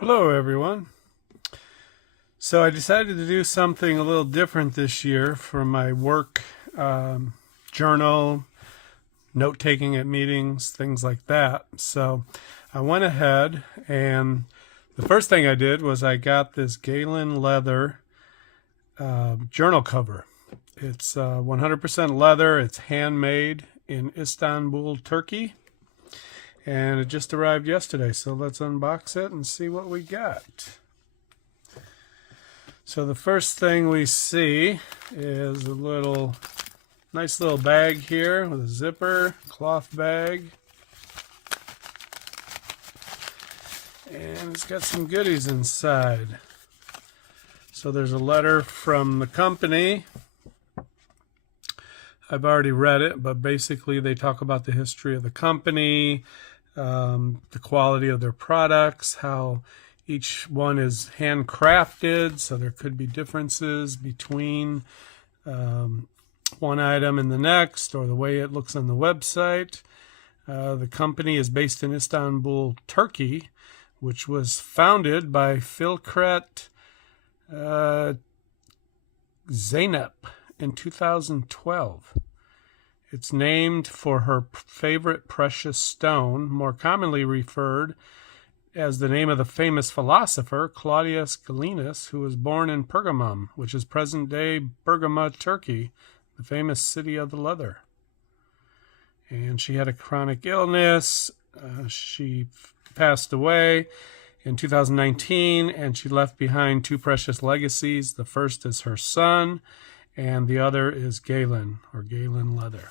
Hello everyone. So I decided to do something a little different this year for my work journal, note-taking at meetings, things like that. So I went ahead and the first thing I did was I got this Galen Leather journal cover. It's 100% leather. It's handmade in Istanbul, Turkey. And it just arrived yesterday, so let's unbox it and see what we got. So the first thing we see is a nice little bag here with a zipper, cloth bag. And it's got some goodies inside. So there's a letter from the company. I've already read it, but basically they talk about the history of the company, the quality of their products, how each one is handcrafted, so there could be differences between one item and the next, or the way it looks on the website. The company is based in Istanbul, Turkey, which was founded by Filkret Zeynep in 2012. It's named for her favorite precious stone, more commonly referred as the name of the famous philosopher Claudius Galenus, who was born in Pergamum, which is present-day Bergama, Turkey, the famous city of the leather. And she had a chronic illness. She passed away in 2019, and she left behind two precious legacies. The first is her son, and the other is Galen, or Galen Leather.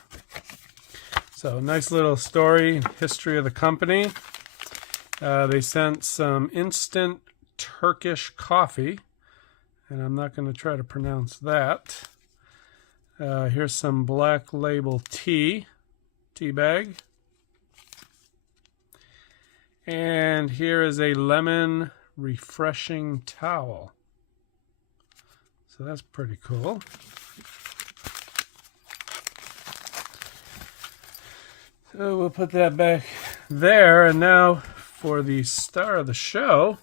So nice little story, history of the company. They sent some instant Turkish coffee, and I'm not going to try to pronounce that. Here's some black label tea bag. And here is a lemon refreshing towel. So that's pretty cool. So we'll put that back there, and now for the star of the show,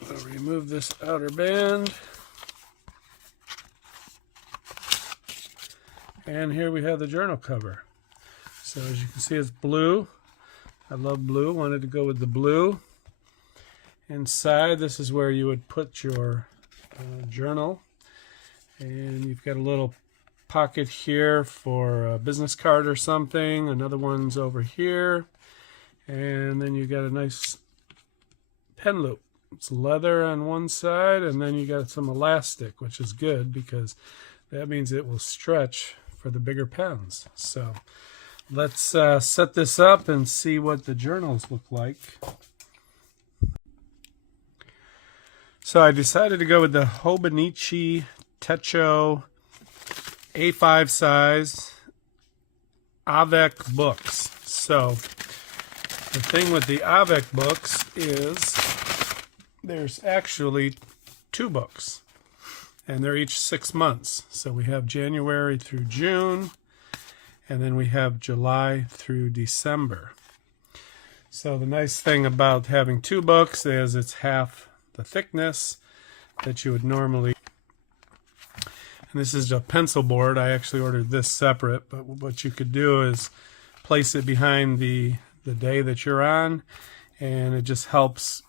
we'll remove this outer band. And here we have the journal cover. So as you can see, it's blue. I love blue, wanted to go with the blue. Inside, this is where you would put your journal. And you've got a little pocket here for a business card or something. Another one's over here. And then you got a nice pen loop. It's leather on one side, and then you got some elastic, which is good because that means it will stretch for the bigger pens. So let's set this up and see what the journals look like. So I decided to go with the Hobonichi Techo A5 size Avec books. So the thing with the Avec books is there's actually two books, and they're each 6 months. So we have January through June, and then we have July through December. So the nice thing about having two books is it's half the thickness that you would normally. And this is a pencil board. I actually ordered this separate, but what you could do is place it behind the day that you're on, and it just helps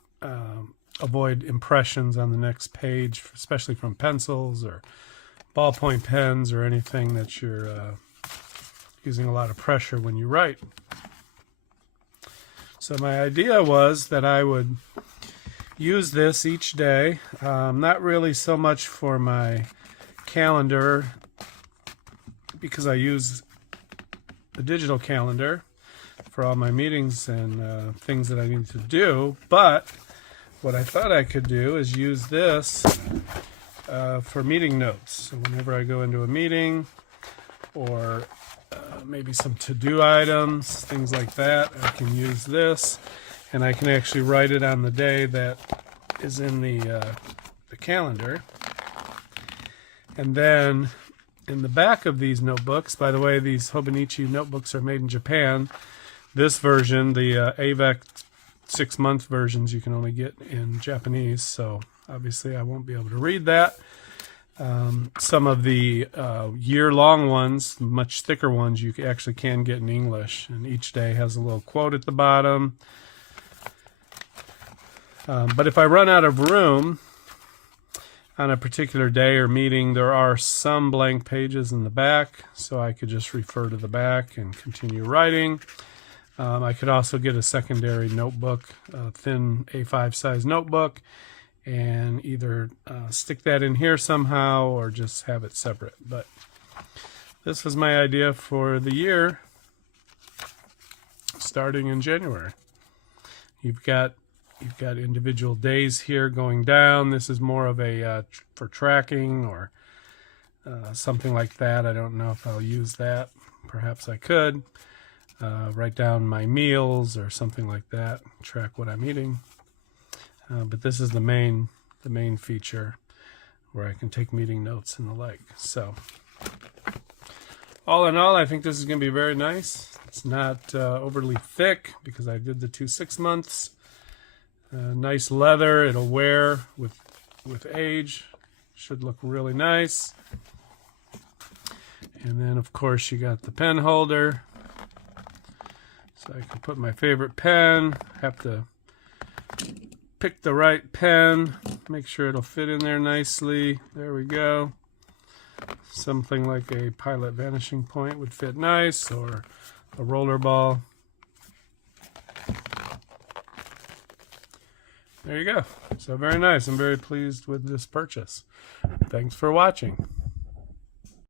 avoid impressions on the next page, especially from pencils or ballpoint pens or anything that you're using a lot of pressure when you write. So my idea was that I would use this each day, not really so much for my calendar because I use the digital calendar for all my meetings and things that I need to do, but what I thought I could do is use this for meeting notes. So whenever I go into a meeting or maybe some to-do items, things like that, I can use this, and I can actually write it on the day that is in the calendar. And then in the back of these notebooks, by the way, these Hobonichi notebooks are made in Japan. This version, the Avec 6-month versions you can only get in Japanese, so obviously I won't be able to read that. Some of the year-long ones, much thicker ones, you actually can get in English, and each day has a little quote at the bottom. But if I run out of room on a particular day or meeting, there are some blank pages in the back, so I could just refer to the back and continue writing. I could also get a secondary notebook, a thin A5 size notebook, and either stick that in here somehow or just have it separate. But this is my idea for the year starting in January. You've got individual days here going down. This is more of a for tracking or something like that. I don't know if I'll use that. Perhaps I could write down my meals or something like that, track what I'm eating. But this is the main feature where I can take meeting notes and the like. So all in all, I think this is going to be very nice. It's not overly thick because I did the 2 6 months. Nice leather. It'll wear with age. Should look really nice. And then of course you got the pen holder. So I can put my favorite pen. Have to pick the right pen, make sure it'll fit in there nicely. There we go. Something like a Pilot Vanishing Point would fit nice, or a roller ball. There you go. So very nice. I'm very pleased with this purchase. Thanks for watching.